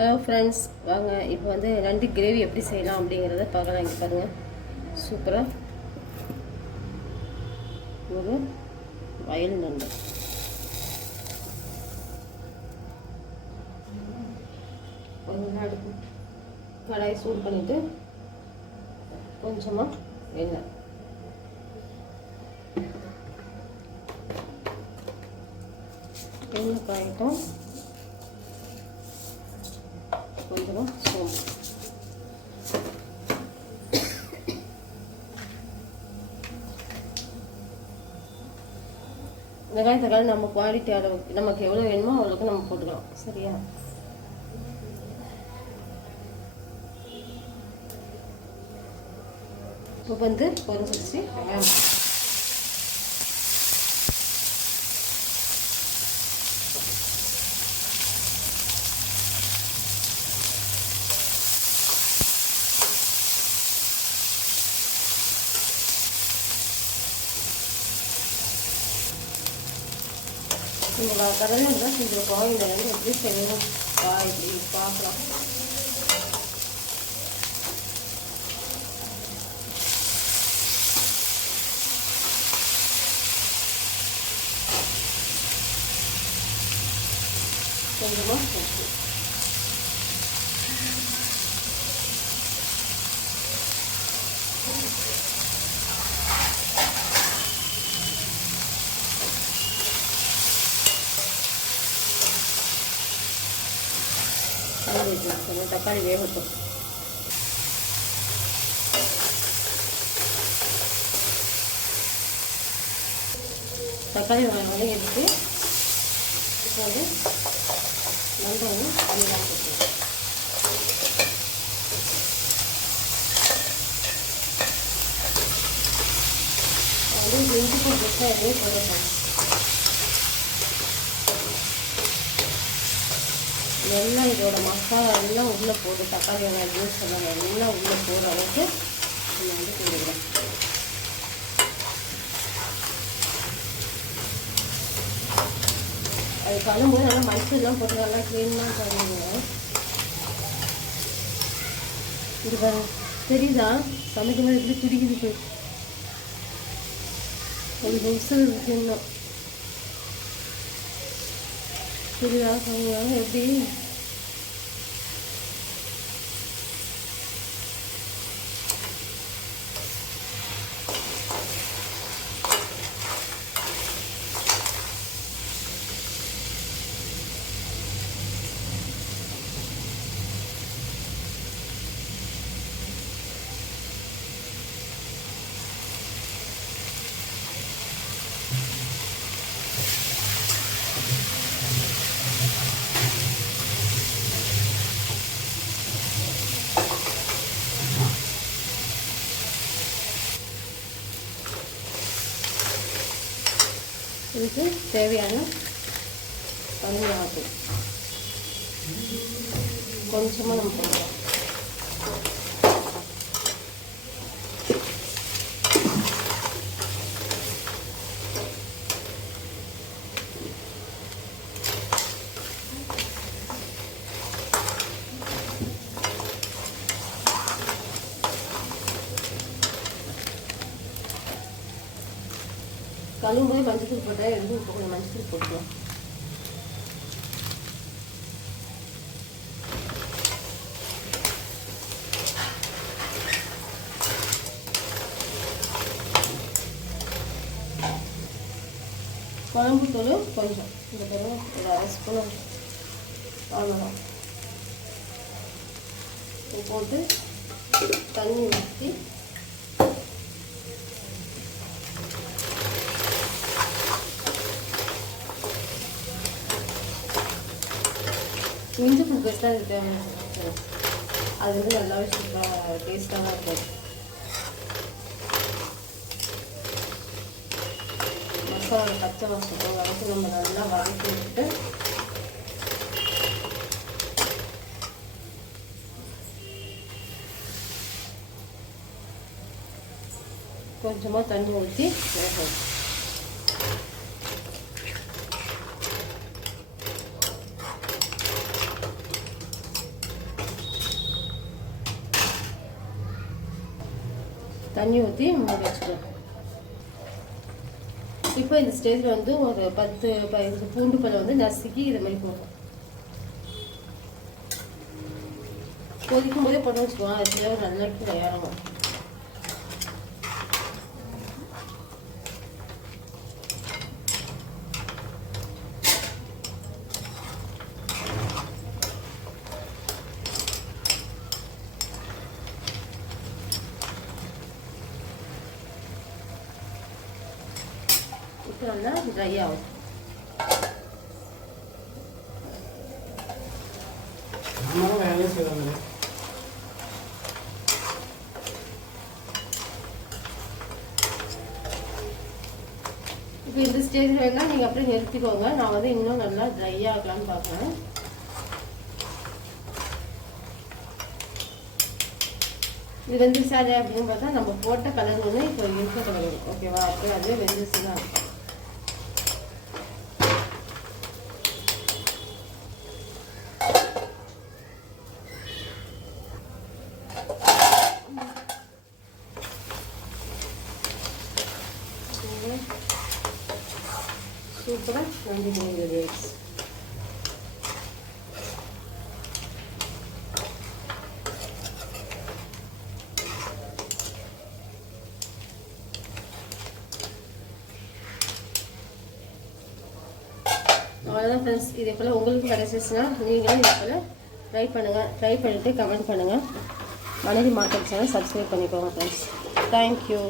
Hello friends வாங்க இப்போ வந்து நண்டு கிரேவி எப்படி செய்யலாம் அப்படிங்கிறத பார்க்கலாம் இங்கே பாருங்கள் சூப்பராக ஒரு வயல் நண்டு. கொஞ்ச கடாய் சூடு பண்ணிவிட்டு கொஞ்சமாக எண்ணெய். எண்ணெய் காயிட்டோம். கொஞ்சமாக சோம்பு வெங்காயம் தக்காளி நம்ம குவாலிட்டி அளவுக்கு நமக்கு எவ்வளோ வேணுமோ அவ்வளோக்கு நம்ம போட்டுக்கலாம். சரியா? இப்போ வந்து பொரிஞ்சிருச்சு. வெங்காயம் நம்ம கடலில் தான் செஞ்சுருக்கோம். இதை வந்து எப்படி செய்யணும்? பா இப்படி பார்க்கலாம். கொஞ்சமாக தக்காளி கொஞ்சம் தக்காளி வேகட்டும் தக்காளி வெங்காயம் இப்போ வந்து நண்டு வந்து தண்ணியாக போட்டுருவோம் வந்து இஞ்சி போட்டு எதுவும் போடணும் எல்லாம் இதோட மசாலா எல்லாம் உள்ளே போட்டு தக்காளி வெங்காயம் ஜூஸ் எல்லாம் எல்லாம் உள்ளே போகிற அளவுக்கு நம்ம வந்து கொடுக்குறோம் அது பண்ணும்போது நல்லா மஞ்சள்லாம் போட்டு நல்லா க்ளீனாக பண்ணுவோம் இது பாருங்க தெரியுதா? சமைக்கும் போது எப்படி துடிக்குது போய் ஒரு நிமிஷம் இருக்கு இன்னும். Sila kang heavy. இதுக்கு தேவையான தண்ணி ஆகும். கொஞ்சமாக நம்ம போடலாம். கழுவும் போது மஞ்சள் போட்டால் எடுத்து இப்போ கொஞ்சம் மஞ்சள் போட்டுக்கலாம். குழம்பு தூள் கொஞ்சம். இந்த தடவை ஒரு அரை ஸ்பூன் அவ்வளோதான் போட்டு தண்ணி ஊற்றி இஞ்சி பூ பேஸ்ட்டாக இது தேவையான அது வந்து நல்லாவே சூப்பராக டேஸ்ட்டாக தான் இருக்கும். மசாலா பச்சை வாசம் போகிற நம்ம நல்லா வதக்கி விட்டுட்டு கொஞ்சமாக தண்ணி ஊற்றி வேக தண்ணி ஊற்றி மூடி வச்சுக்கணும். இப்போ இந்த ஸ்டேஜில் வந்து ஒரு பத்து பதினஞ்சு பூண்டு பழம் வந்து நசுக்கி இது மாதிரி போடணும். கொதிக்கும் போதே போட்டு வச்சுக்குவோம் அது ஃப்ளேவர் நல்லா கீழே இறங்கும் இப்போ நல்லா ட்ரை ஆகும் இப்போ இந்த ஸ்டேஜில் வேணால் நீங்கள் அப்படியே நிறுத்திக்கோங்க நான் வந்து இன்னும் நல்லா ட்ரை ஆகலான்னு பார்க்குறேன் இது வெந்துருச்சாலே அப்படின்னு பார்த்தா நம்ம போட்ட கலர் வந்து இப்போ இருக்க கலர் ஓகேவா அப்படியே அதுவே வெந்துருச்சு தான் சூப்பராக நன்றி முடிஞ்சது அவ்வளோதான் ஃப்ரெண்ட்ஸ் இதே போல் உங்களுக்கு கிடைச்சிச்சுன்னா நீங்களும் இதே போல் ட்ரை பண்ணுங்கள் ட்ரை பண்ணிவிட்டு கமெண்ட் பண்ணுங்கள் மனைவி மார்க்கெட் சேனல் சப்ஸ்கிரைப் பண்ணிக்கோங்க ஃப்ரெண்ட்ஸ் தேங்க்யூ